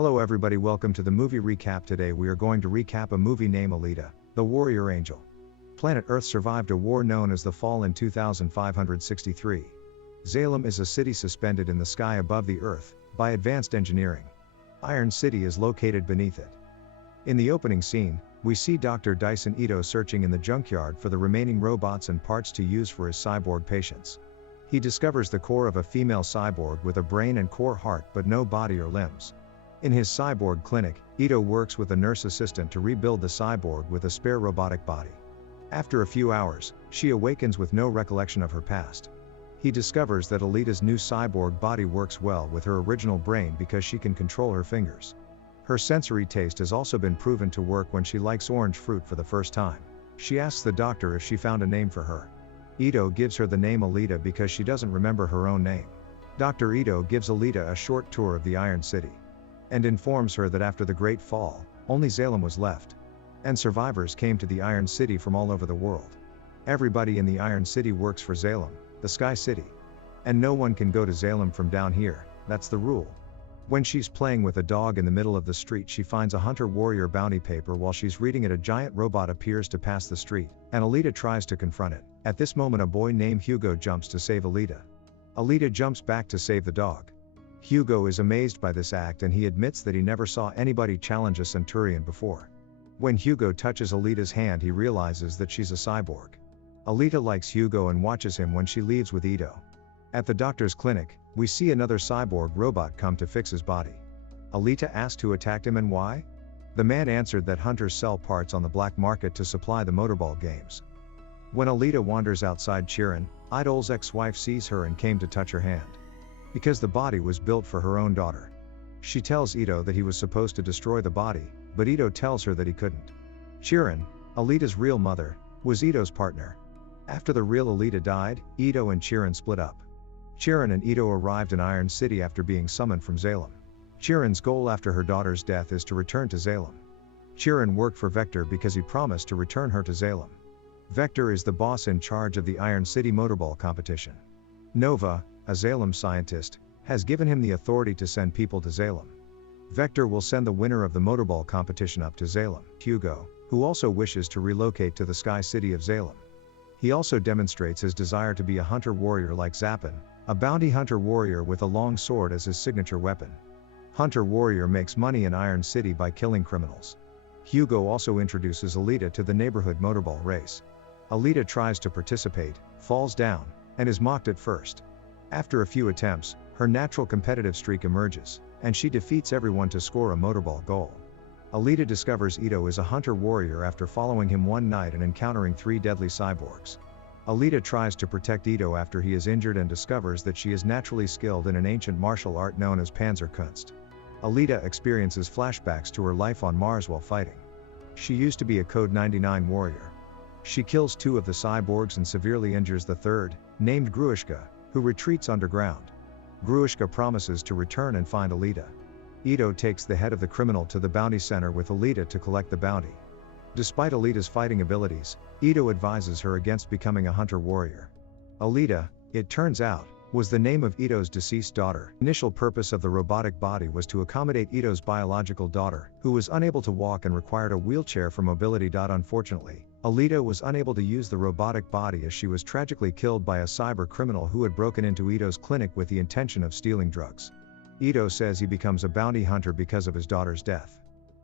Hello everybody, welcome to the movie recap. Today we are going to recap a movie named Alita, the Warrior Angel. Planet Earth survived a war known as the Fall in 2563. Salem is a city suspended in the sky above the Earth, by advanced engineering. Iron City is located beneath it. In the opening scene, we see Dr. Dyson Ito searching in the junkyard for the remaining robots and parts to use for his cyborg patients. He discovers the core of a female cyborg with a brain and core heart but no body or limbs. In his cyborg clinic, Ito works with a nurse assistant to rebuild the cyborg with a spare robotic body. After a few hours, she awakens with no recollection of her past. He discovers that Alita's new cyborg body works well with her original brain because she can control her fingers. Her sensory taste has also been proven to work when she likes orange fruit for the first time. She asks the doctor if she found a name for her. Ito gives her the name Alita because she doesn't remember her own name. Dr. Ito gives Alita a short tour of the Iron City, and informs her that after the Great Fall, only Salem was left, and survivors came to the Iron City from all over the world. Everybody in the Iron City works for Salem, the Sky City. And no one can go to Salem from down here, that's the rule. When she's playing with a dog in the middle of the street, she finds a hunter-warrior bounty paper. While she's reading it, a giant robot appears to pass the street, and Alita tries to confront it. At this moment, a boy named Hugo jumps to save Alita. Alita jumps back to save the dog. Hugo is amazed by this act and he admits that he never saw anybody challenge a centurion before. When Hugo touches Alita's hand, he realizes that she's a cyborg. Alita likes Hugo and watches him when she leaves with Ito. At the doctor's clinic, we see another cyborg robot come to fix his body. Alita asked who attacked him and why. The man answered that hunters sell parts on the black market to supply the motorball games. When Alita wanders outside Chiron, Ito's ex-wife sees her and came to touch her hand, because the body was built for her own daughter. She tells Ito that he was supposed to destroy the body, but Ito tells her that he couldn't. Chiron, Alita's real mother, was Ito's partner. After the real Alita died, Ito and Chiron split up. Chiron and Ito arrived in Iron City after being summoned from Salem. Chiron's goal after her daughter's death is to return to Salem. Chiron worked for Vector because he promised to return her to Salem. Vector is the boss in charge of the Iron City motorball competition. Nova, a Salem scientist, has given him the authority to send people to Salem. Vector will send the winner of the motorball competition up to Salem, Hugo, who also wishes to relocate to the Sky City of Salem. He also demonstrates his desire to be a hunter-warrior like Zappin, a bounty hunter-warrior with a long sword as his signature weapon. Hunter-warrior makes money in Iron City by killing criminals. Hugo also introduces Alita to the neighborhood motorball race. Alita tries to participate, falls down, and is mocked at first. After a few attempts, her natural competitive streak emerges, and she defeats everyone to score a motorball goal. Alita discovers Ito is a hunter-warrior after following him one night and encountering 3 deadly cyborgs. Alita tries to protect Ito after he is injured and discovers that she is naturally skilled in an ancient martial art known as Panzerkunst. Alita experiences flashbacks to her life on Mars while fighting. She used to be a Code 99 warrior. She kills 2 of the cyborgs and severely injures the third, named Gruishka, who retreats underground. Gruishka promises to return and find Alita. Ito takes the head of the criminal to the bounty center with Alita to collect the bounty. Despite Alita's fighting abilities, Ito advises her against becoming a hunter-warrior. Alita, it turns out, was the name of Ito's deceased daughter. The initial purpose of the robotic body was to accommodate Ito's biological daughter, who was unable to walk and required a wheelchair for mobility. Unfortunately, Alita was unable to use the robotic body as she was tragically killed by a cyber criminal who had broken into Ito's clinic with the intention of stealing drugs. Ito says he becomes a bounty hunter because of his daughter's death.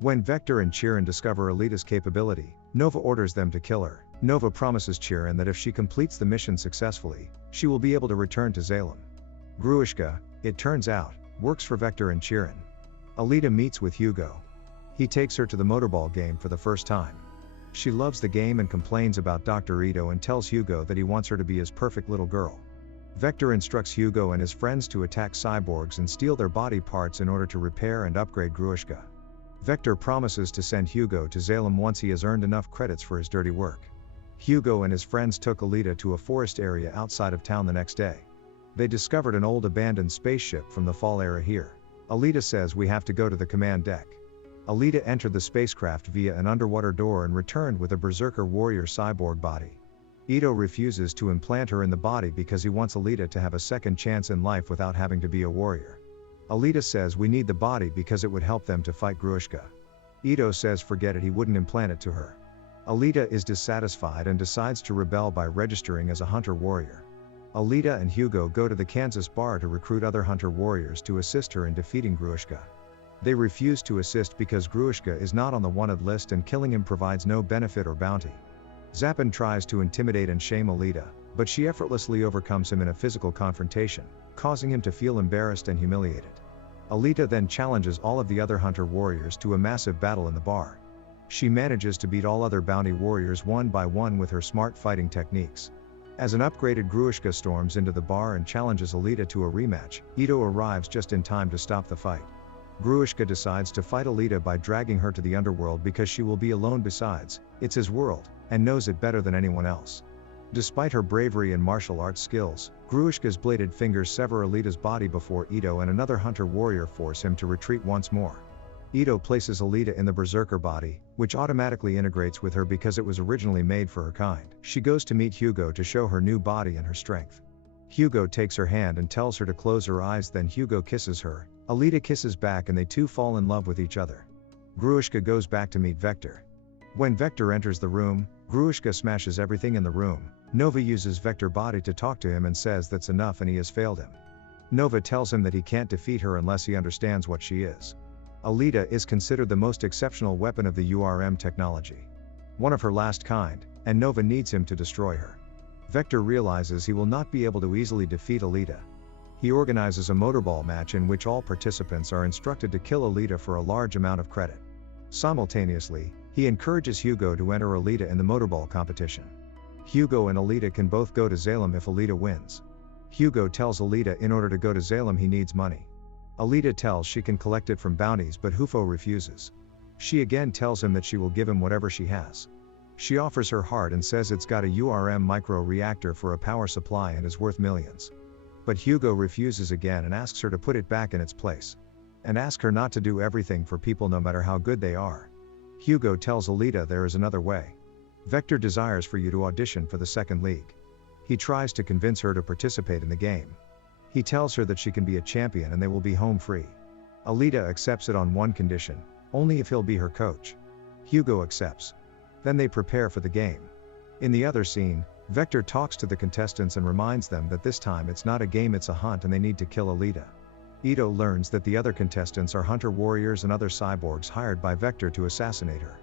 When Vector and Chiron discover Alita's capability, Nova orders them to kill her. Nova promises Chiron that if she completes the mission successfully, she will be able to return to Salem. Gruishka, it turns out, works for Vector and Chiron. Alita meets with Hugo. He takes her to the motorball game for the first time. She loves the game and complains about Dr. Ito and tells Hugo that he wants her to be his perfect little girl. Vector instructs Hugo and his friends to attack cyborgs and steal their body parts in order to repair and upgrade Gruishka. Vector promises to send Hugo to Salem once he has earned enough credits for his dirty work. Hugo and his friends took Alita to a forest area outside of town the next day. They discovered an old abandoned spaceship from the Fall era here. Alita says we have to go to the command deck. Alita entered the spacecraft via an underwater door and returned with a berserker warrior cyborg body. Ito refuses to implant her in the body because he wants Alita to have a second chance in life without having to be a warrior. Alita says we need the body because it would help them to fight Grushka. Ito says forget it, he wouldn't implant it to her. Alita is dissatisfied and decides to rebel by registering as a hunter warrior. Alita and Hugo go to the Kansas bar to recruit other hunter warriors to assist her in defeating Grushka. They refuse to assist because Grushka is not on the wanted list and killing him provides no benefit or bounty. Zappin tries to intimidate and shame Alita, but she effortlessly overcomes him in a physical confrontation, causing him to feel embarrassed and humiliated. Alita then challenges all of the other hunter warriors to a massive battle in the bar. She manages to beat all other bounty warriors one by one with her smart fighting techniques. As an upgraded Grushka storms into the bar and challenges Alita to a rematch, Ito arrives just in time to stop the fight. Grushka decides to fight Alita by dragging her to the underworld because she will be alone besides, it's his world, and knows it better than anyone else. Despite her bravery and martial arts skills, Grushka's bladed fingers sever Alita's body before Ito and another hunter warrior force him to retreat once more. Ito places Alita in the berserker body, which automatically integrates with her because it was originally made for her kind. She goes to meet Hugo to show her new body and her strength. Hugo takes her hand and tells her to close her eyes, then Hugo kisses her, Alita kisses back and they two fall in love with each other. Grushka goes back to meet Vector. When Vector enters the room, Grushka smashes everything in the room. Nova uses Vector body to talk to him and says that's enough and he has failed him. Nova tells him that he can't defeat her unless he understands what she is. Alita is considered the most exceptional weapon of the URM technology. One of her last kind, and Nova needs him to destroy her. Vector realizes he will not be able to easily defeat Alita. He organizes a motorball match in which all participants are instructed to kill Alita for a large amount of credit. Simultaneously, he encourages Hugo to enter Alita in the motorball competition. Hugo and Alita can both go to Salem if Alita wins. Hugo tells Alita in order to go to Salem he needs money. Alita tells she can collect it from bounties but Hufo refuses. She again tells him that she will give him whatever she has. She offers her heart and says it's got a URM micro-reactor for a power supply and is worth millions. But Hugo refuses again and asks her to put it back in its place. And ask her not to do everything for people no matter how good they are. Hugo tells Alita there is another way. Vector desires for you to audition for the second league. He tries to convince her to participate in the game. He tells her that she can be a champion and they will be home free. Alita accepts it on one condition, only if he'll be her coach. Hugo accepts. Then they prepare for the game. In the other scene, Vector talks to the contestants and reminds them that this time it's not a game, it's a hunt and they need to kill Alita. Ito learns that the other contestants are hunter warriors and other cyborgs hired by Vector to assassinate her.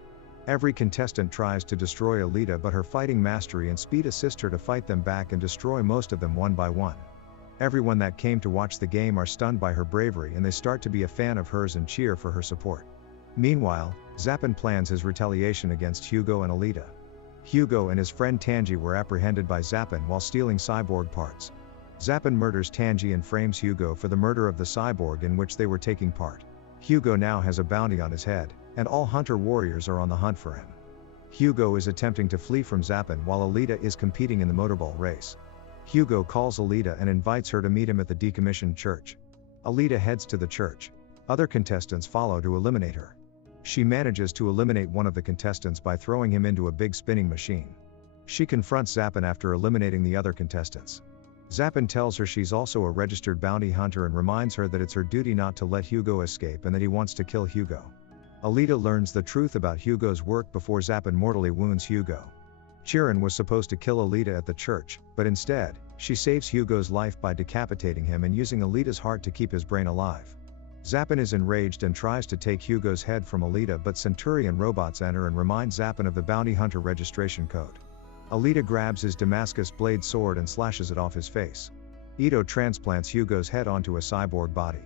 Every contestant tries to destroy Alita but her fighting mastery and speed assist her to fight them back and destroy most of them one by one. Everyone that came to watch the game are stunned by her bravery and they start to be a fan of hers and cheer for her support. Meanwhile, Zappin plans his retaliation against Hugo and Alita. Hugo and his friend Tanji were apprehended by Zappin while stealing cyborg parts. Zappin murders Tanji and frames Hugo for the murder of the cyborg in which they were taking part. Hugo now has a bounty on his head, and all hunter warriors are on the hunt for him. Hugo is attempting to flee from Zappin while Alita is competing in the motorball race. Hugo calls Alita and invites her to meet him at the decommissioned church. Alita heads to the church. Other contestants follow to eliminate her. She manages to eliminate one of the contestants by throwing him into a big spinning machine. She confronts Zappin after eliminating the other contestants. Zappin tells her she's also a registered bounty hunter and reminds her that it's her duty not to let Hugo escape and that he wants to kill Hugo. Alita learns the truth about Hugo's work before Zappin mortally wounds Hugo. Chiron was supposed to kill Alita at the church, but instead, she saves Hugo's life by decapitating him and using Alita's heart to keep his brain alive. Zappin is enraged and tries to take Hugo's head from Alita but Centurion robots enter and remind Zappin of the bounty hunter registration code. Alita grabs his Damascus blade sword and slashes it off his face. Ito transplants Hugo's head onto a cyborg body.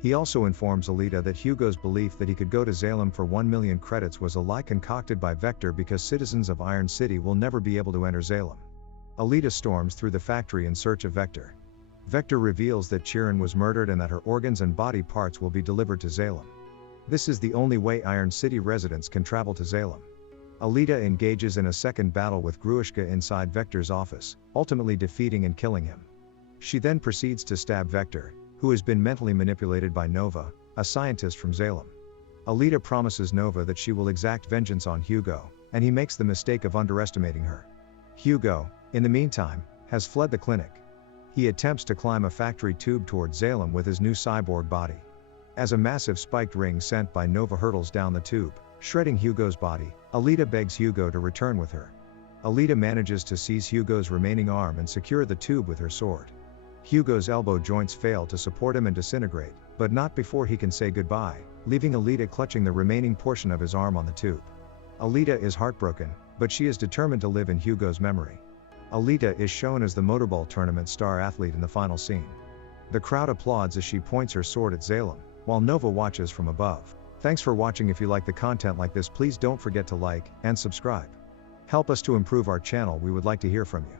He also informs Alita that Hugo's belief that he could go to Salem for 1 million credits was a lie concocted by Vector because citizens of Iron City will never be able to enter Salem. Alita storms through the factory in search of Vector. Vector reveals that Chiron was murdered and that her organs and body parts will be delivered to Salem. This is the only way Iron City residents can travel to Salem. Alita engages in a second battle with Grushka inside Vector's office, ultimately defeating and killing him. She then proceeds to stab Vector, who has been mentally manipulated by Nova, a scientist from Salem. Alita promises Nova that she will exact vengeance on Hugo, and he makes the mistake of underestimating her. Hugo, in the meantime, has fled the clinic. He attempts to climb a factory tube toward Salem with his new cyborg body. As a massive spiked ring sent by Nova hurtles down the tube, shredding Hugo's body, Alita begs Hugo to return with her. Alita manages to seize Hugo's remaining arm and secure the tube with her sword. Hugo's elbow joints fail to support him and disintegrate, but not before he can say goodbye, leaving Alita clutching the remaining portion of his arm on the tube. Alita is heartbroken, but she is determined to live in Hugo's memory. Alita is shown as the motorball tournament star athlete in the final scene. The crowd applauds as she points her sword at Salem, while Nova watches from above. Thanks for watching. If you like the content like this, please don't forget to like and subscribe. Help us to improve our channel. We would like to hear from you.